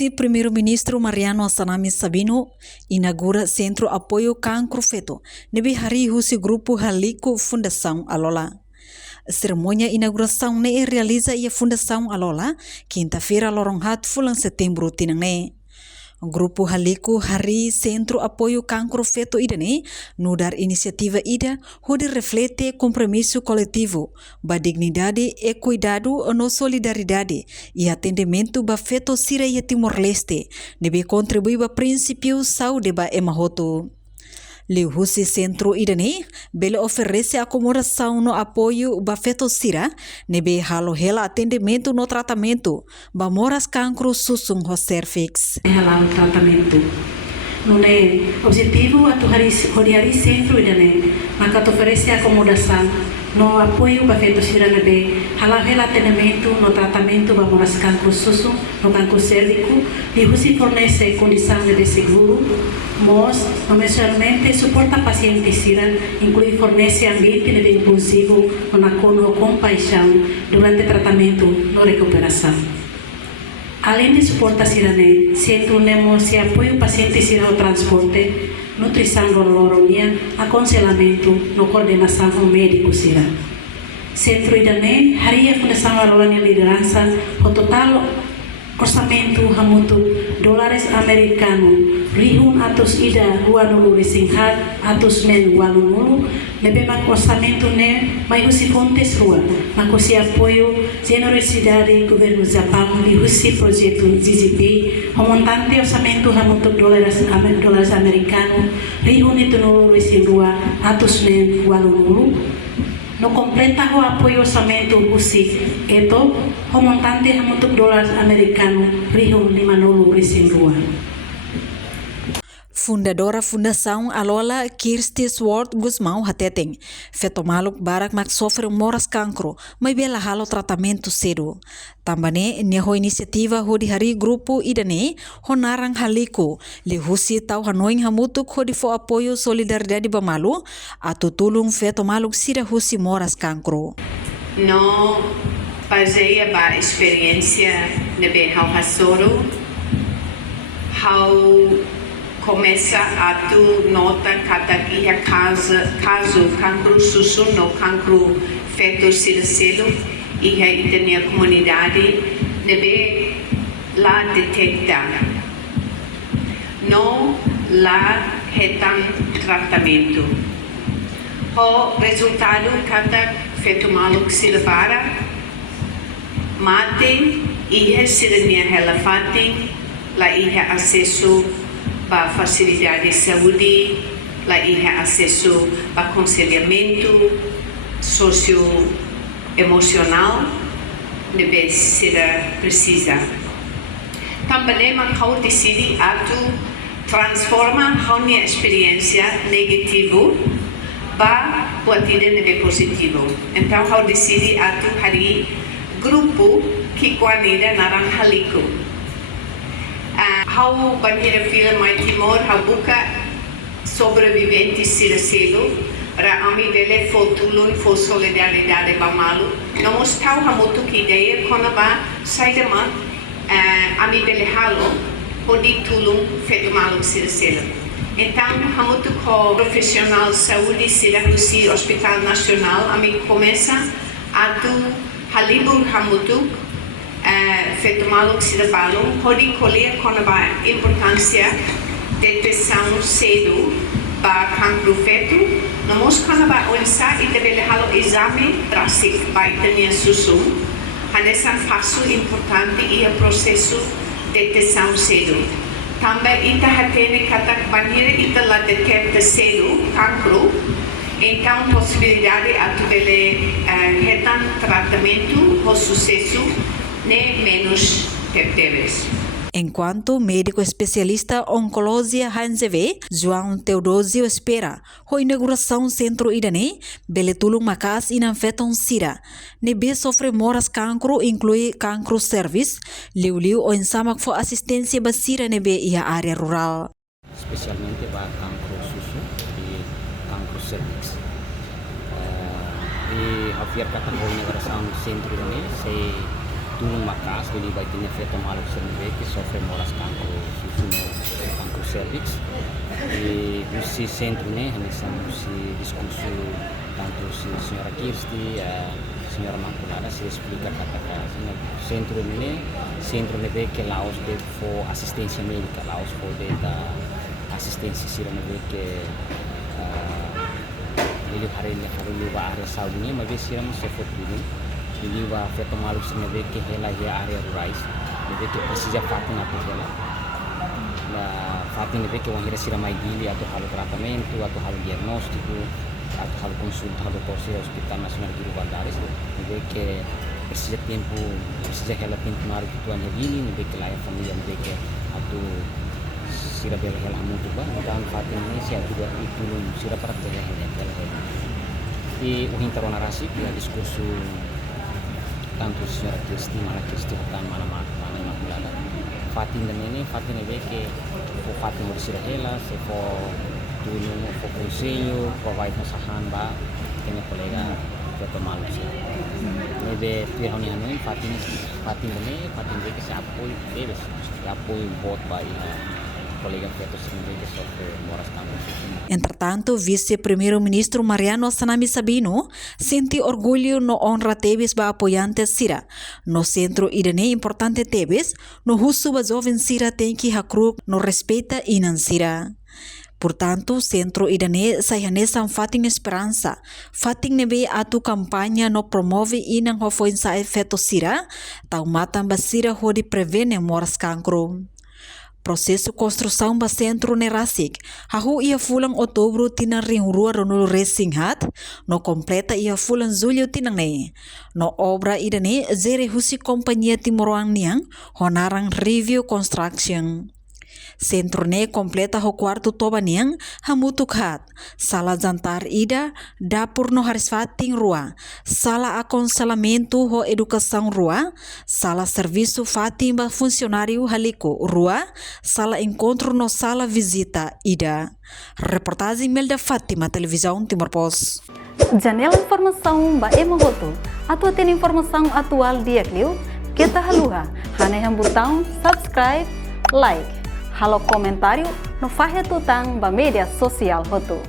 Si Primeiro-Ministro Mariano Sanami Sabino inaugura Centro Apoio Cancro Feto, nebe hari husi Grupo Haliku Fundação Alola. Cerimônia inauguração ne realiza ia Fundação Alola, quinta-feira lorong hat fulan setembro tinangne. Grupo Haliku Hari Centro Apoio Cancro Feto idane, nudar inisiativa ida, hode reflete compromisso coletivo, ba dignidade e cuidado no solidariedade e atendimento ba feto sira e Timor-Leste, nebe contribui ba princípio saúde ba emahoto. Liuhusi Centro idane, bele oferece acomodação no apoio ba feto sira, nebe halo hela atendimento no tratamento, ba moras cancro susung ho cervix. Hela tratamento. No objetivo atu hari centro idane, maka oferece acomodação no apoio ba feto sira nebe halo hela atendimento no tratamento ba moras cancro susung no cancro cérvico, liuhusi fornece condição de seguro. Mas, mensalmente, suporta pacientes sira, inclui fornece ambiente inclusivo, no acordo com compaixão durante o tratamento na recuperação. Além de suportar sirane, centro se apoia o paciente sira no transporte, nutrição doloronia, aconselhamento, no coordenação com médico sira. Centro idane, haria Fundação Alola liderança, o total orçamento hamutu dólares americano rihun atus ida huanulu risinghat atus nen walunulu lebe mak orçamento ne mai husi fontes rua makosi apoio generosidade governo Japão li husi projeto ZZP montante orçamento hamutu dólares americano rihun itunulu rising rua atus nen walunulu no completa o apoio orçamento husi eto o montante hamutuk dólares americano rihun 50 rising rua. Fundadora Fundação Alola Kirsty Swart Guzmão Hateteng, feto maluk barak mak sofre moras cancro, mas bela halo tratamento cedo. Tambane neho inisiativa hodi hari grupo idane honarang haliko, li husi tau hanoing hamutuk hodi fo apoio solidariedade bamalu, atu tulung feto maluk sira husi moras cancro. No baseia ba experiência nebe hau hasoro, hau começa a tu nota cada ia caso cancro susu no cancro feto silo e aí a comunidade deve lá detectar não lá retam tratamento o resultado cada feto maluco se levara mate e sirenia relafate lá ia acesso para facilidade de saúde, lá ia acesso para aconselhamento socio-emocional, deve ser precisa. Também a decide atu transforma a experiência negativa para partida neve positivo. Então a decide atu hari grupo que coanida naranjalico. How banheira fila mai Timor buka sobreviventes siracelo ra ami vele fotulun fo solidariedade bamalu nomos tau hamutu ki ideia kona ba saidama ami vele halo podi tulung fetu malu siracelo então hamutu ko profissional saúde sirahusi Hospital Nacional ami começa atu halibur hamutu feto maluk sida balung hodi colher com a importância de detecção cedo para cancro feto nós quando vai olhar e deve halo exame drástico para ter susu nessa passo importante e o processo de detecção cedo também ita hatene kata banheira ita lá detecta cedo cancro então possibilidade a tuvele retan tratamento o sucesso nem menos terteiros. Enquanto médico especialista oncologia HNCV, João Teodosio espera a inauguração centro idane, bele tulung makas inam feton sira. Nebe sofre moras cancro inclui cancro service, liu o ensamak fo assistência basira nebe ia área rural. Especialmente para cancro susu e cancro cervix. E hampir kata ko inauguração centro idane, tulung makas jadi bagiannya feto malu sendiri que sofre moras cancro susu cancro cervix e usi centro né nessa usi discurso tanto si senhora Kirsti senhora Maculada se explica katakan centro ini centro nebe que laos de for assistência médica laos for de da assistência sira nebe que ele hari luar area saudi ni mas sira mo sofre tudo ele vai feito malu nebe que ela ya area rurais nebe que precisa fatin na pela na fatin nebe que wahira sira mai dili atau hal tratamento atau hal diagnóstico atau hal consulta hal porsi hospital nasional di Bandaris nebe que precisa tempo precisa ela tempo na que tu anya dili nebe que lá a família nebe que atau sira bela ela muito ba então fatin ni sia juga itu sira para bela ela e o hintarona rasi que a discurso tanto senhora Kirsti mana Kirsti hutan mana Maculada fatin dan ini fatin nebe que o fatin mo sira ela se for tulong o conselho provide na sahan ba kanya kolega feto malu sira nebe pirhon yan ni fatin de que se apoio deles apoio bot ba colega feto sira que sofre moras cancro. Entretanto, vice-primeiro-ministro Mariano Sanami Sabino sente orgulho no honra Tebes ba apoiantes Sira. No centro idane importante Tebes, no husu ba jovem Sira tem que hakru no respeita inan Sira. Portanto, centro idane sayanesan fating esperança, fating nebe atu kampanya no promove inang hofoin sa efeto Sira, tau matan ba Sira hodi prevene moras cancro. Processo construção ba centro nerasik, hahu ia fulang outubro tinang ringrua ronul resinghat, no completa ia fulang julho tinang ne. No obra idane zere husi companhia timoroang niang, honarang review construction. Centro ne completa ho quarto toba niang hamutukhat, sala jantar ida, dapur no harisfating rua, sala aconselhamento ho educação rua, sala serviço fatim ba funcionário haliko rua, sala encontro no sala visita ida. Reportagem Melda Fátima, Televisão Timor Post. Janela informação ba emohoto, atua tem informação atual dia kliu, kita haluha, hane botão subscribe, like. Halo komentário no Fahe Tutang ba media sosial hotu.